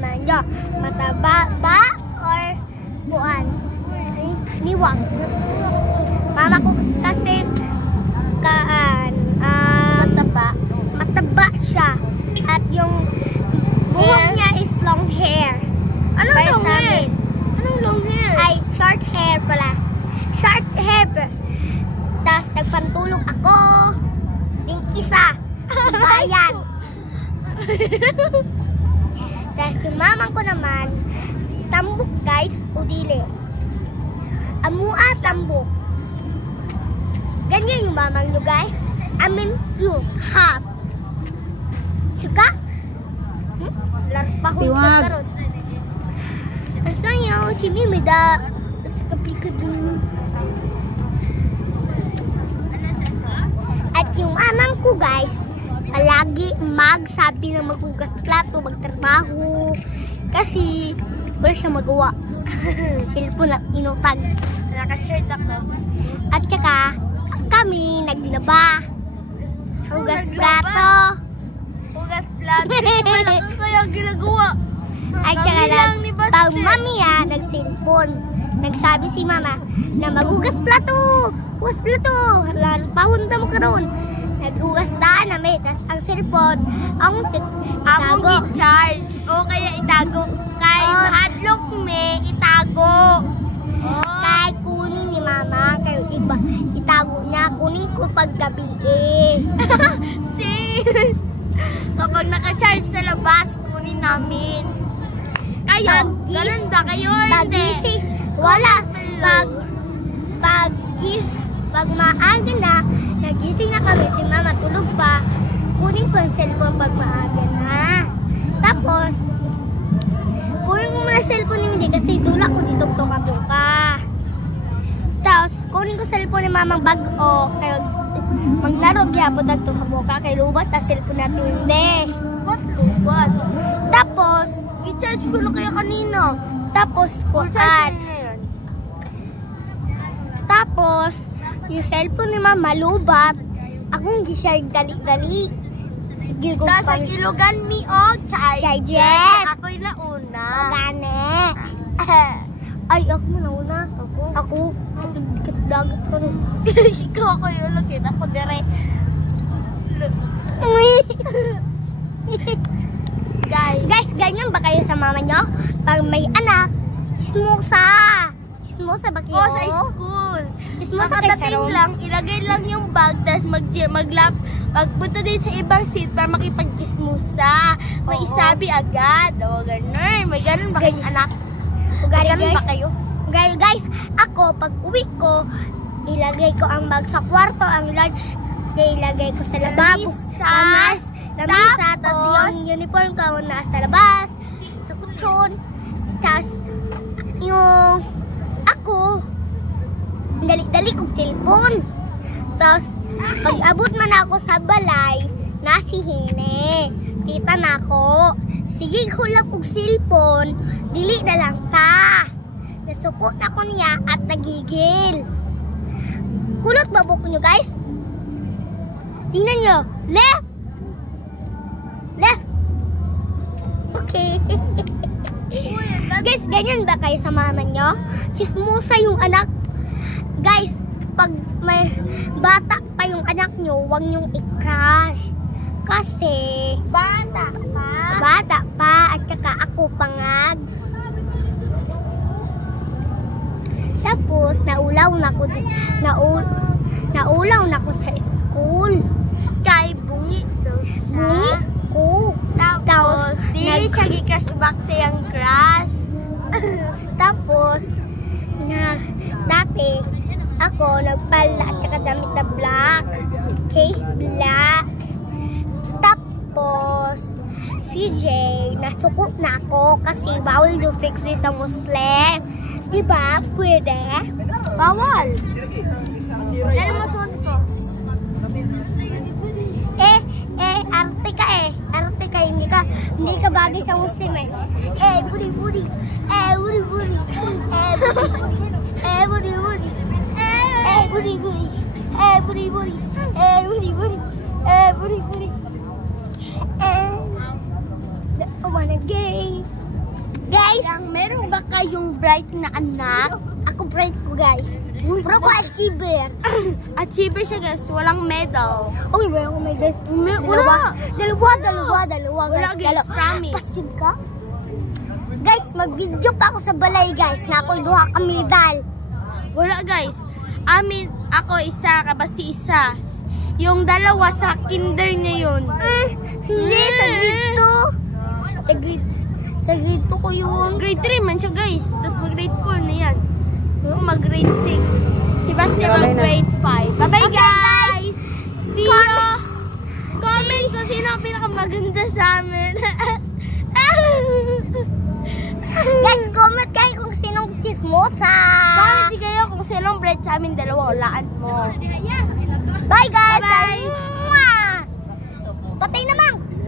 mama nyo? Mataba ba or buwan? Niwang. Mama ko kasi mataba siya. At yung buhok niya is long hair. Anong long hair? Anong long hair? Ay, short hair pala. Short hair. Tapos nagpantulog ako. Yung isa. Bayan. Tapos yung mamang ko naman, tambok guys, udili. Amua tambok. Ganyan yung mamang nyo guys. Amin cute, hot. Suka? Tiwag. Asayo, chimimida. Suka pikadu. At yung mamang ko guys, palagi magsabi na maghugas plato, magtrabaho. Kasi wala siya magawa. Cellphone na inutag. Naka-shirt ako. At saka kami naglaba. Hugas plato. Hugas plato. Wala ka kaya ginagawa. At saka lang, pag mamiya, nag-cellphone. Nagsabi si mama na maghugas plato. Hugas plato. Pahunta mo ka roon. Naghugas na namin. Tapos ang cellphone, ang itago. I-charge. O kaya itago. Kay mahadlok me, itago. Kaya kunin ni mama. Kaya iba, itago niya. Kunin ko paggabi Kapag naka-charge sa labas, kunin namin. Kayo, ganun ba kayo or hindi? Wala. Pag maaga na, nagising na kami, si mama tulog pa, kunin ko ang cellphone pag maaga na. Tapos, kunin ko muna cellphone ni Mindy kasi dula ko dito ka buka. Tapos, kunin ko cellphone ni mamang bag-o, kaya maglaro gyapon dagto ka buka, kay lubat na cellphone natin hindi. What lubat? Tapos, i-charge ko na kaya kanina. Tapos, Tapos, yung cellphone ni mama lubat, akong gisard dali-dali. Sige, sa ilugan mi o charge. Ako'y nauna. Gane. Ay, ako nauna. Ako. Dagat ko rin. Ikaw ako yung lagyan. Ako dire. Guys, ganyan ba kayo sa mama nyo? Pag may anak, chismosa. Chismosa ba kayo? O, sa school. Chismosa kayo sa Makadating lang, ilagay lang yung bag, tapos magpunta din sa ibang seat para makipag-chismosa. May isabi agad. O, ganun. May ganun ba kayong anak? Ganun ba kayo? Guys, ako, pag uwi ko, ilagay ko ang bag sa kwarto, ang lunch, ilagay ko sa lababo. Lamisa, tapos yung uniform ko nasa labas, sa kutsyon. Tapos, yung ako, dali-dali kong cellphone. Tapos, pag abot man ako sa balay, nasihine. Tita na ako. Sige, hulap kong cellphone, dili na lang ta. Nasukot ako niya at nagigil. Kulot ba buko nyo guys? Tingnan nyo. Left! Left! Okay. Guys, ganyan ba kayo sa mama nyo? Chismosa yung anak. Guys, pag may bata pa yung anak nyo, huwag nyong i-crush. Kasi bata pa at saka ako pangag. Tapos naulaw na ko sa school. Kay bungi daw siya. Bungi ko. Tapos dili siya gi-crush back sa yung crush. Tapos dati ako nagpala at saka damit na black. Okay, black. Tapos si Jay, nasukot na ako kasi bawal yung sexy sa Muslim. Diba? Pwede? Bawal. Dahil masuot ko. Arte ka, hindi ka bagay sa Muslim eh. Budi. Budi. I wanna gay. Guys, Meron ba kayong bright na anak? ako bright ko guys. Pero ko achiever. Achiever siya guys, walang medal. Uy, wala ko may guys. Wala. Dalawa Wala guys. guys, promise. Pasin ka? Guys, mag-video pa ako sa balay guys na ako'y duha ka medal. Wala guys. Ako isa, kabasti isa. Yung dalawa sa kinder niya yun. Hindi, sa grade 2. Sa grade 2 ko yun. Grade 3 man siya guys. Tapos mag-grade 4 na yan. Mag-grade 6. Si Basti mag-grade 5. Bye-bye guys! See you! Comment kung sino ang pinakamaganda sa amin. Guys, comment kayo kung sinong chismosa. Comment din kayo kung sinong bread sa amin dalawa. Hulaan mo. Bye guys! Bye-bye! Patay naman!